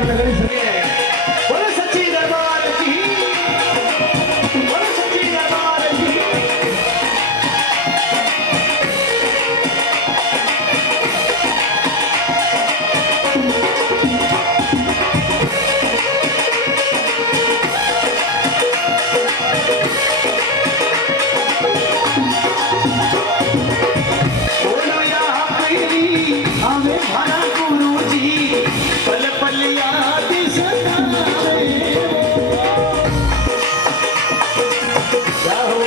जयकार लगानी सके बोलो सच्ची दरबार की बोलो सच्ची दरबार की बोलो या हकीरी हमें भरा गुरुजी पल पल याद सताए जाओ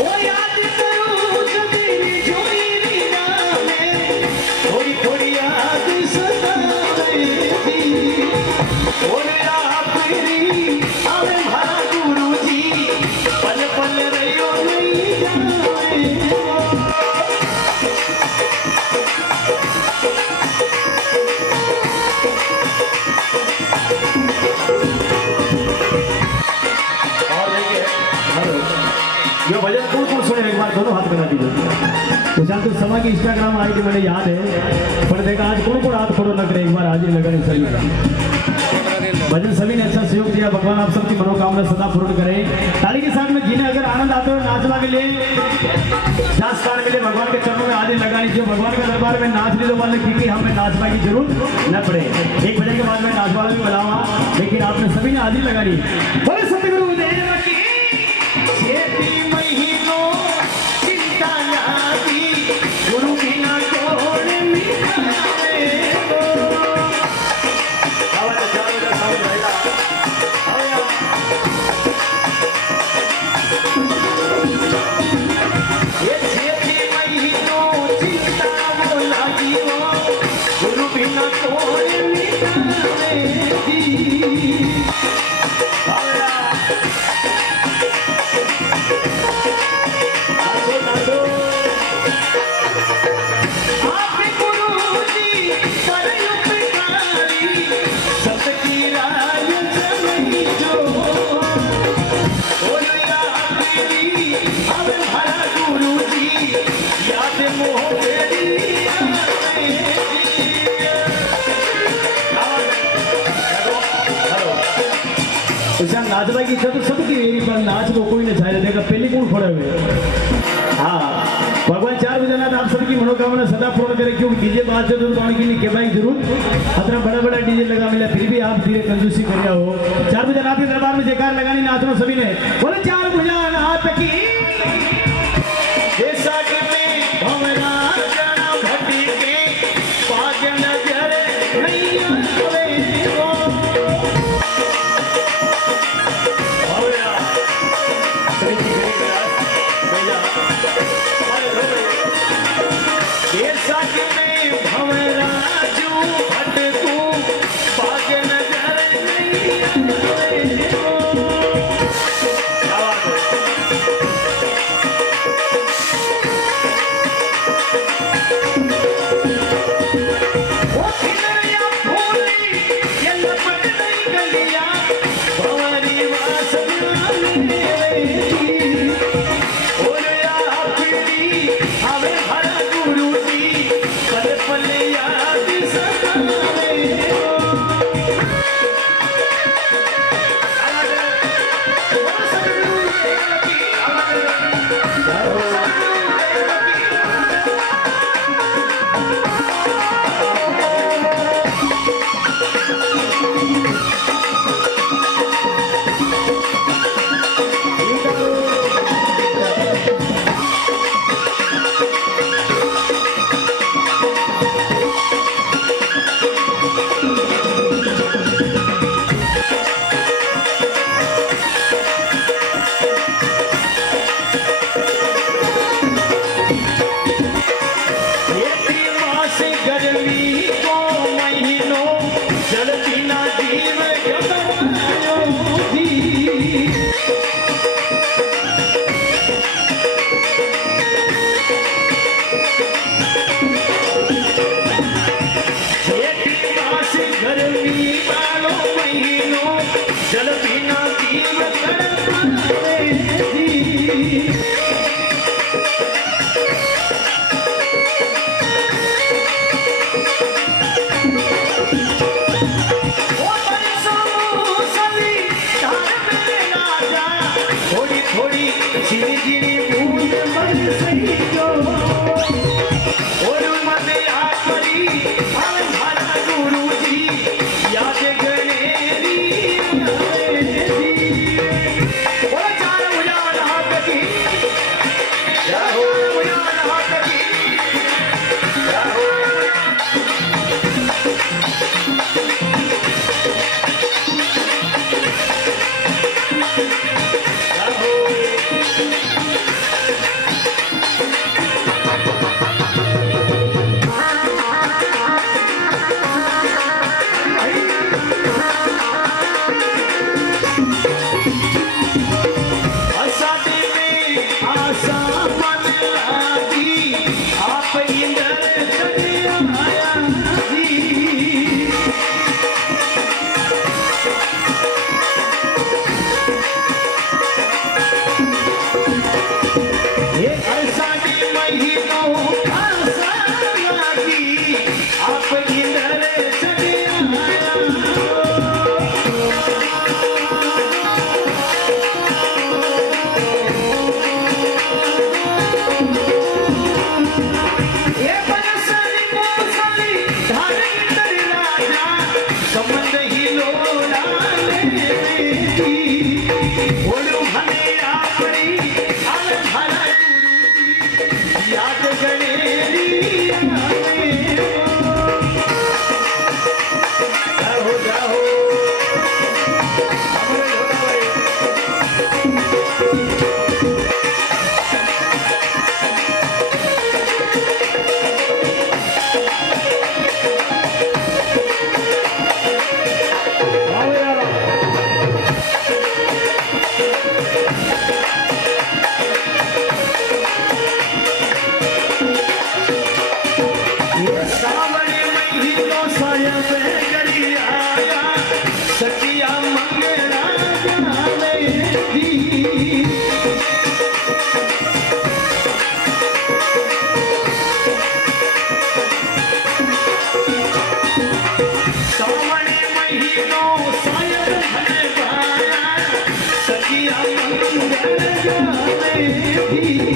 ओ याद करो जमीरी जोरी नामे थोड़ी थोड़ी याद सताए बोले आपरी हमें भरा गुरुजी पल पल रहियो नहीं जाए और देखिए हेलो ये भजन कौन सुने एक बार दोनों हाथ बना दीजिए तो शायद तो समा की इंस्टाग्राम आईडी मुझे याद है पर देखा आज कौन हाथ फोड़ो न करे एक बार आज ही लगाने सभी का भजन सभी ने अच्छा सहयोग दिया भगवान आप सबकी मनोकामना सदा पूर्ण करे ताली के साथ में जिन्हें अगर आनंद आते हो नाचना के लिए जहाँ स्थान मिले भगवान के चरणों में आदि लगानी जो भगवान के दरबार में नाच ली तो वाले क्योंकि हमें नाचना की जरूरत न पड़े एक भजन के बाद में नाच वाला भी बनावा लेकिन आपने सभी ने आदि लगानी बोले सतगुरु देव की खेती महीनों चिंता लागी गुरु बिना कौन मिटावे ये खेती महीनों चिंता वो लागी हो गुरु बिना कौन मिटावे नाचना की इच्छा तो सबकी है पर नाच को कोई नहीं छाया देखा पहले कौन खड़े हुए हाँ भगवान 4 बजे ना आप सबकी मनोकामना सदा पूर्ण करे क्योंकि डीजे बात से तो गाने की नहीं के भाई जरूर इतना बड़ा बड़ा डीजे लगा मिला फिर भी आप धीरे कंजूसी कर रहे हो 4 बजे रात के दरबार में जयकार लगानी नाचना सभी ने बोले 4 बजे रात की जैसा कि मैं भंवरा जाना भट्टी के पाग नजर नहीं आवे वो जैसा कि मैं भंवरा जो भटकू पाग नजर नहीं आवे वो खिलरिया फूली ये लपट नहीं गलिया भंवरी वासना मेरी बोले आप एक अरसानी महीनो आसा लागी आप इंदर चढ़िया ये बनसली मोसली धार इंदर राजा संबंध ही लोला लेती ओळू भने आपणी आनंद भरा गुरुजी याद गणेरी आवे जाओ जाओ हमरे ढोला भाई आओ यार ये सावन महीनो साया में गड़ी आया सचिया मंगला जाने दी सावन महीनो साया में गाया सचिया मंगला जाने दी